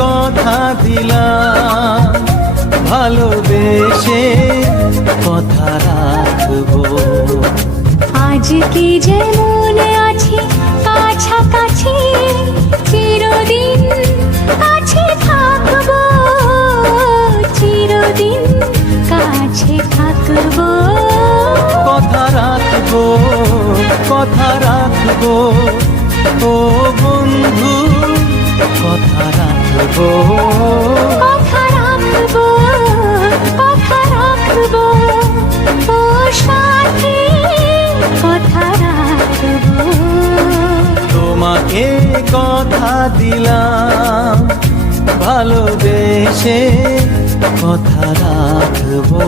কথা দিলাম, ভালোবেসে কথা রাখবো। আজকে যেমন আছি কাছাকাছি, চিরদিন কাছে থাকবো, চিরদিন কাছে থাকবো। কথা রাখবো, কথা রাখবো, ও বন্ধু কথা রাখবো। কথা রাখবো, কথা রাখবো, ও সাথী কথা রাখবো। তোমাকে কথা দিলাম, ভালোবেসে কথা রাখবো।